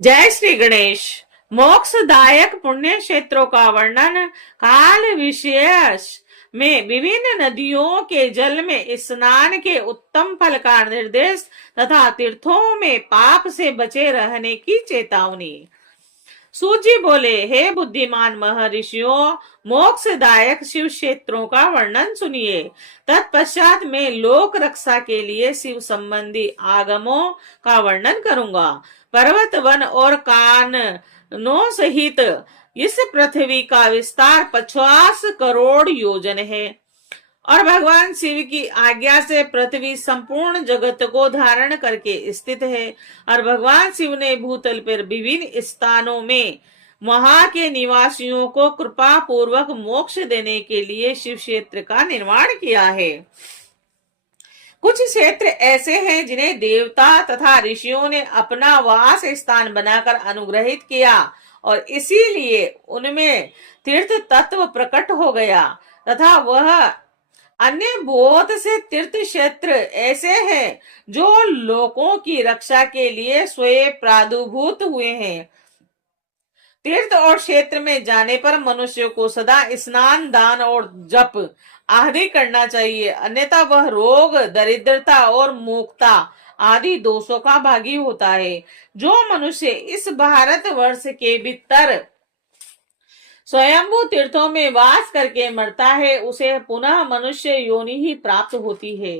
जय श्री गणेश। मोक्षदायक पुण्य क्षेत्रों का वर्णन काल विशेष में विभिन्न नदियों के जल में स्नान के उत्तम फल का निर्देश तथा तीर्थों में पाप से बचे रहने की चेतावनी। सूजी बोले, हे बुद्धिमान महर्षियों, मोक्षदायक शिव क्षेत्रों का वर्णन सुनिए। तत्पश्चात में लोक रक्षा के लिए शिव संबंधी आगमों का वर्णन करूंगा। पर्वत वन और काननों सहित इस पृथ्वी का विस्तार 50 करोड़ योजन है और भगवान शिव की आज्ञा से पृथ्वी संपूर्ण जगत को धारण करके स्थित है। और भगवान शिव ने भूतल पर विभिन्न स्थानों में वहां के निवासियों को कृपा पूर्वक मोक्ष देने के लिए शिव क्षेत्र का निर्माण किया है। कुछ क्षेत्र ऐसे हैं जिन्हें देवता तथा ऋषियों ने अपना वास स्थान बनाकर अनुग्रहित किया और इसीलिए उनमें तीर्थ तत्व प्रकट हो गया तथा वह अन्य बहुत से तीर्थ क्षेत्र ऐसे हैं जो लोगों की रक्षा के लिए स्वयं प्रादुर्भूत हुए हैं। तीर्थ और क्षेत्र में जाने पर मनुष्य को सदा स्नान, दान और जप आदि करना चाहिए, अन्यथा वह रोग, दरिद्रता और मूर्खता आदि दोषों का भागी होता है। जो मनुष्य इस भारत वर्ष के भीतर स्वयंभू तीर्थों में वास करके मरता है, उसे पुनः मनुष्य योनि ही प्राप्त होती है।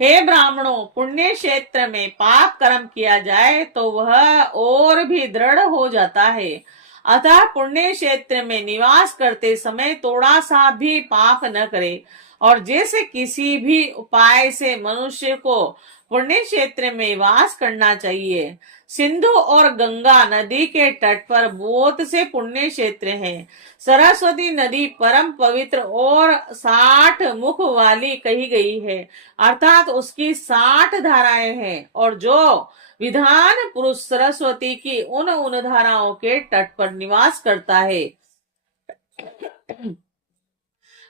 हे ब्राह्मणों, पुण्य क्षेत्र में पाप कर्म किया जाए तो वह और भी दृढ़ हो जाता है। अतः पुण्य क्षेत्र में निवास करते समय थोड़ा सा भी पाप न करे। और जैसे किसी भी उपाय से मनुष्य को पुण्य क्षेत्र में वास करना चाहिए। सिंधु और गंगा नदी के तट पर बहुत से पुण्य क्षेत्र हैं। सरस्वती नदी परम पवित्र और 60 मुख वाली कही गई है, अर्थात उसकी 60 धाराएं हैं और जो विधान पुरुष सरस्वती की उन धाराओं के तट पर निवास करता है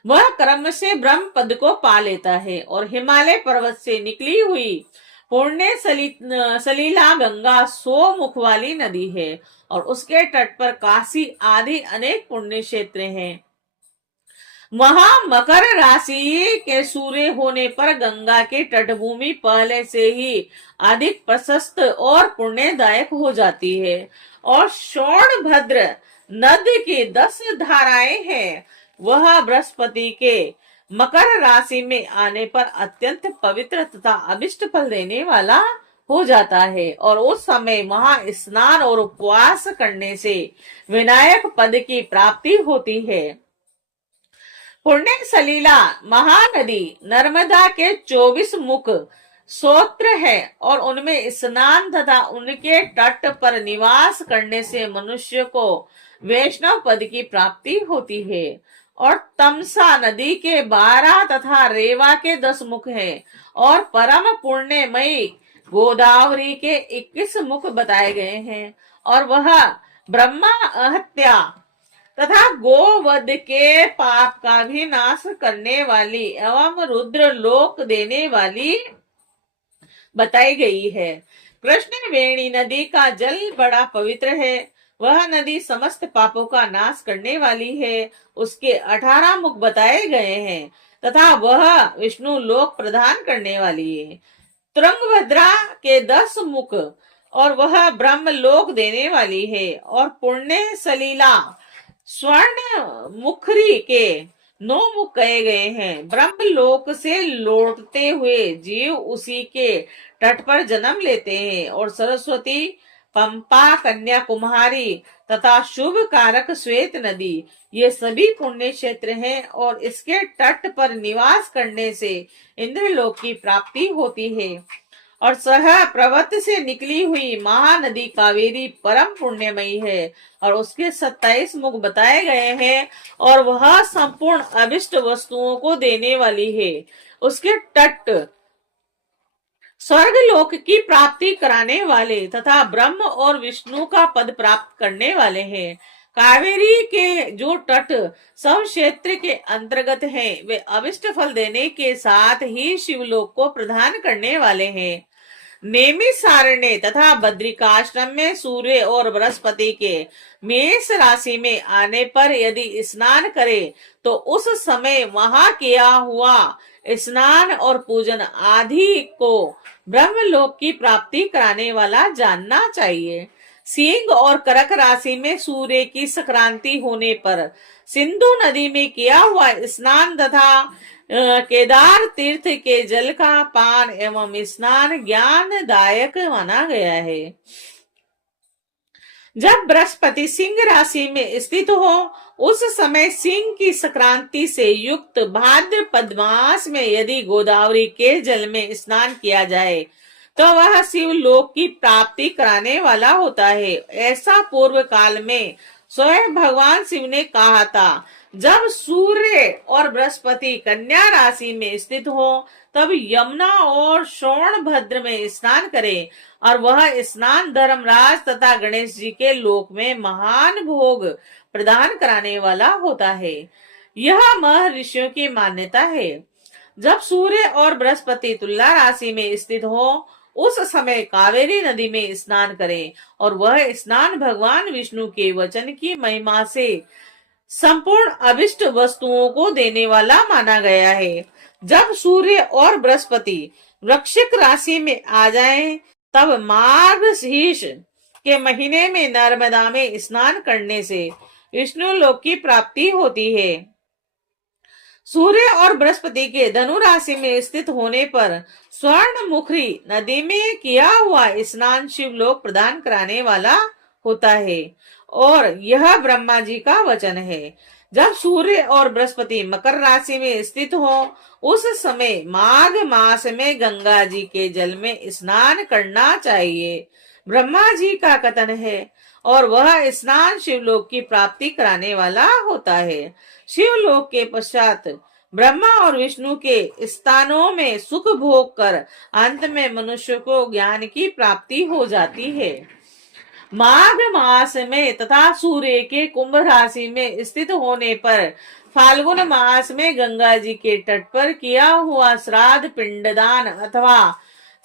वह क्रम से ब्रह्म पद को पा लेता है। और हिमालय पर्वत से निकली हुई पुण्य सलीला गंगा 100 मुख वाली नदी है और उसके तट पर काशी आदि अनेक पुण्य क्षेत्र हैं। वहां मकर राशि के सूर्य होने पर गंगा की तटभूमि पहले से ही अधिक प्रशस्त और पुण्यदायक हो जाती है। और सोनभद्र नदी की 10 धाराएं हैं। वह बृहस्पति के मकर राशि में आने पर अत्यंत पवित्र तथा अभिष्ट फल देने वाला हो जाता है और उस समय वहां स्नान और उपवास करने से विनायक पद की प्राप्ति होती है। पुण्य सलीला महानदी नर्मदा के 24 मुख स्रोत्र है और उनमें स्नान तथा उनके तट पर निवास करने से मनुष्य को वैष्णव पद की प्राप्ति होती है। और तमसा नदी के 12 तथा रेवा के 10 मुख हैं और परम पुण्यमयी गोदावरी के 21 मुख बताए गए हैं। और वह ब्रह्मा हत्या तथा गोवध के पाप का भी नाश करने वाली एवं रुद्र लोक देने वाली बताई गई है। कृष्ण वेणी नदी का जल बड़ा पवित्र है। वह नदी समस्त पापों का नाश करने वाली है। उसके 18 मुख बताए गए हैं तथा वह विष्णु लोक प्रदान करने वाली है। तुंगभद्रा के 10 मुख और वह ब्रह्म लोक देने वाली है। और पुण्य सलीला स्वर्ण मुखरी के 9 मुख कहे गए हैं। ब्रह्म लोक से लौटते हुए जीव उसी के तट पर जन्म लेते हैं। और सरस्वती, पंपा, कन्याकुमारी तथा शुभ कारक श्वेत नदी ये सभी पुण्य क्षेत्र हैं और इसके तट पर निवास करने से इंद्रलोक की प्राप्ति होती है। और सह प्रवत से निकली हुई महानदी कावेरी परम पुण्यमयी है और उसके 27 मुख बताए गए हैं और वह संपूर्ण अभिष्ट वस्तुओं को देने वाली है। उसके तट स्वर्ग लोक की प्राप्ति कराने वाले तथा ब्रह्म और विष्णु का पद प्राप्त करने वाले हैं। कावेरी के जो तट सब क्षेत्र के अंतर्गत हैं, वे अभिष्ट फल देने के साथ ही शिवलोक को प्रदान करने वाले हैं। नेमित सारण्य तथा बद्रिकाश्रम में सूर्य और बृहस्पति के मेष राशि में आने पर यदि स्नान करे तो उस समय वहां किया हुआ स्नान और पूजन आदि को ब्रह्मलोक की प्राप्ति कराने वाला जानना चाहिए। सिंह और कर्क राशि में सूर्य की संक्रांति होने पर सिंधु नदी में किया हुआ स्नान तथा केदार तीर्थ के जल का पान एवं स्नान ज्ञानदायक माना गया है। जब बृहस्पति सिंह राशि में स्थित हो उस समय सिंह की संक्रांति से युक्त भाद्रपद मास में यदि गोदावरी के जल में स्नान किया जाए तो वह शिव लोक की प्राप्ति कराने वाला होता है। ऐसा पूर्व काल में स्वयं भगवान शिव ने कहा था। जब सूर्य और बृहस्पति कन्या राशि में स्थित हो तब यमुना और सोनभद्र में स्नान करें और वह स्नान धर्मराज तथा गणेश जी के लोक में महान भोग प्रदान कराने वाला होता है। यह महर्षियों की मान्यता है। जब सूर्य और बृहस्पति तुला राशि में स्थित हो उस समय कावेरी नदी में स्नान करें और वह स्नान भगवान विष्णु के वचन की महिमा से संपूर्ण अभिष्ट वस्तुओं को देने वाला माना गया है। जब सूर्य और बृहस्पति वृश्चिक राशि में आ जाएं, तब मार्गशीर्ष के महीने में नर्मदा में स्नान करने से विष्णु लोक की प्राप्ति होती है। सूर्य और बृहस्पति के धनु राशि में स्थित होने पर स्वर्णमुखी नदी में किया हुआ स्नान शिवलोक प्रदान कराने वाला होता है और यह ब्रह्मा जी का वचन है। जब सूर्य और बृहस्पति मकर राशि में स्थित हो उस समय माघ मास में गंगा जी के जल में स्नान करना चाहिए। ब्रह्मा जी का कथन है और वह स्नान शिवलोक की प्राप्ति कराने वाला होता है। शिवलोक के पश्चात ब्रह्मा और विष्णु के स्थानों में सुख भोग कर अंत में मनुष्य को ज्ञान की प्राप्ति हो जाती है। माघ मास में तथा सूर्य के कुंभ राशि में स्थित होने पर फाल्गुन मास में गंगा जी के तट पर किया हुआ श्राद्ध पिंडदान अथवा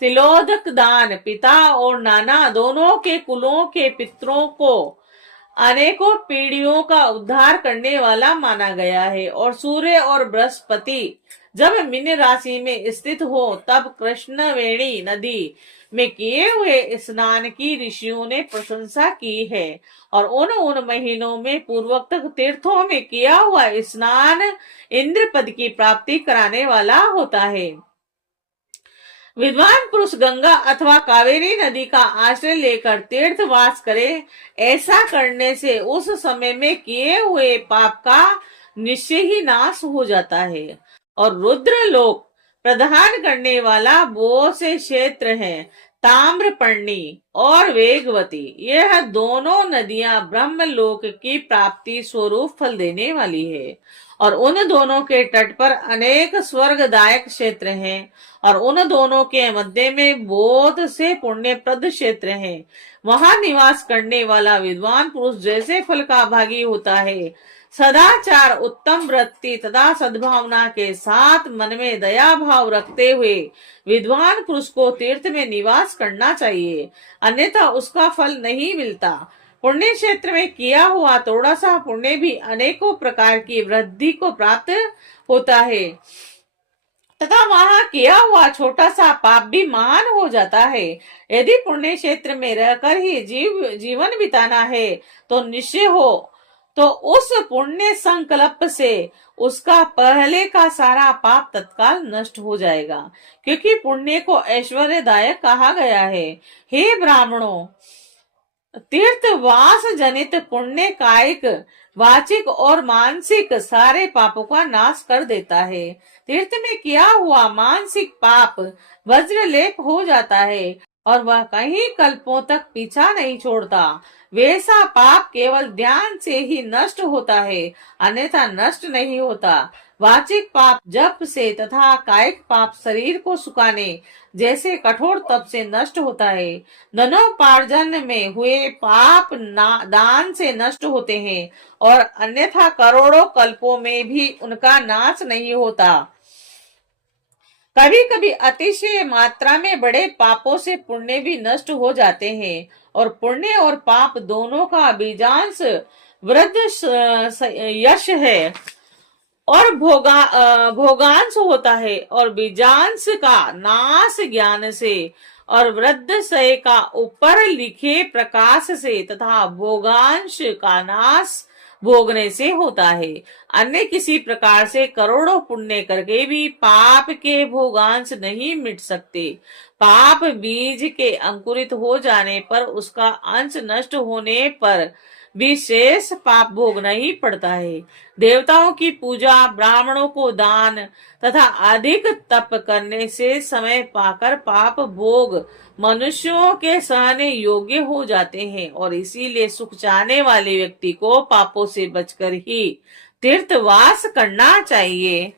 तिलोदक दान पिता और नाना दोनों के कुलों के पितरों को अनेकों पीढ़ियों का उद्धार करने वाला माना गया है। और सूर्य और बृहस्पति जब मीन राशि में स्थित हो तब कृष्णवेणी नदी में किए हुए स्नान की ऋषियों ने प्रशंसा की है और उन महीनों में पूर्वोक्त तीर्थों में किया हुआ स्नान इंद्र पद की प्राप्ति कराने वाला होता है। विद्वान पुरुष गंगा अथवा कावेरी नदी का आश्रय लेकर तीर्थवास करे। ऐसा करने से उस समय में किए हुए पाप का निश्चय ही नाश हो जाता है और रुद्र लोक प्रदान करने वाला बहुत से क्षेत्र हैं। ताम्रपर्णी और वेगवती यह दोनों नदियां ब्रह्मलोक की प्राप्ति स्वरूप फल देने वाली है और उन दोनों के तट पर अनेक स्वर्गदायक क्षेत्र हैं और उन दोनों के मध्य में बहुत से पुण्यप्रद क्षेत्र हैं। वहां निवास करने वाला विद्वान पुरुष जैसे फल का भागी होता है। सदाचार उत्तम वृत्ति तथा सद्भावना के साथ मन में दया भाव रखते हुए विद्वान पुरुष को तीर्थ में निवास करना चाहिए, अन्यथा उसका फल नहीं मिलता। पुण्य क्षेत्र में किया हुआ थोड़ा सा पुण्य भी अनेकों प्रकार की वृद्धि को प्राप्त होता है तथा वहां किया हुआ छोटा सा पाप भी महान हो जाता है। यदि पुण्य क्षेत्र में रहकर ही जीवन बिताना है तो निश्चय हो तो उस पुण्य संकल्प से उसका पहले का सारा पाप तत्काल नष्ट हो जाएगा, क्योंकि पुण्य को ऐश्वर्यदायक कहा गया है। हे ब्राह्मणों, तीर्थवास जनित पुण्य कायिक वाचिक और मानसिक सारे पापों का नाश कर देता है। तीर्थ में किया हुआ मानसिक पाप वज्रलेप हो जाता है और वह कहीं कल्पों तक पीछा नहीं छोड़ता। वैसा पाप केवल ध्यान से ही नष्ट होता है, अन्यथा नष्ट नहीं होता। वाचिक पाप जप से तथा कायिक पाप शरीर को सुखाने जैसे कठोर तप से नष्ट होता है। धनोपार्जन में हुए पाप दान से नष्ट होते हैं और अन्यथा करोड़ों कल्पों में भी उनका नाश नहीं होता। कभी कभी अतिशय मात्रा में बड़े पापों से पुण्य भी नष्ट हो जाते हैं, और पुण्य और पाप दोनों का बीजांश वृद्ध यश है, और भोगांश होता है, और बीजांश का नाश ज्ञान से, और वृद्ध सय का ऊपर लिखे प्रकाश से, तथा भोगांश का नाश भोगने से होता है। अन्य किसी प्रकार से करोड़ों पुण्य करके भी पाप के भोगांश नहीं मिट सकते। पाप बीज के अंकुरित हो जाने पर उसका अंश नष्ट होने पर विशेष पाप भोगना ही पड़ता है। देवताओं की पूजा, ब्राह्मणों को दान तथा अधिक तप करने से समय पाकर पाप भोग मनुष्यों के सहने योग्य हो जाते हैं, और इसीलिए सुख चाहने वाले व्यक्ति को पापों से बचकर ही तीर्थवास करना चाहिए।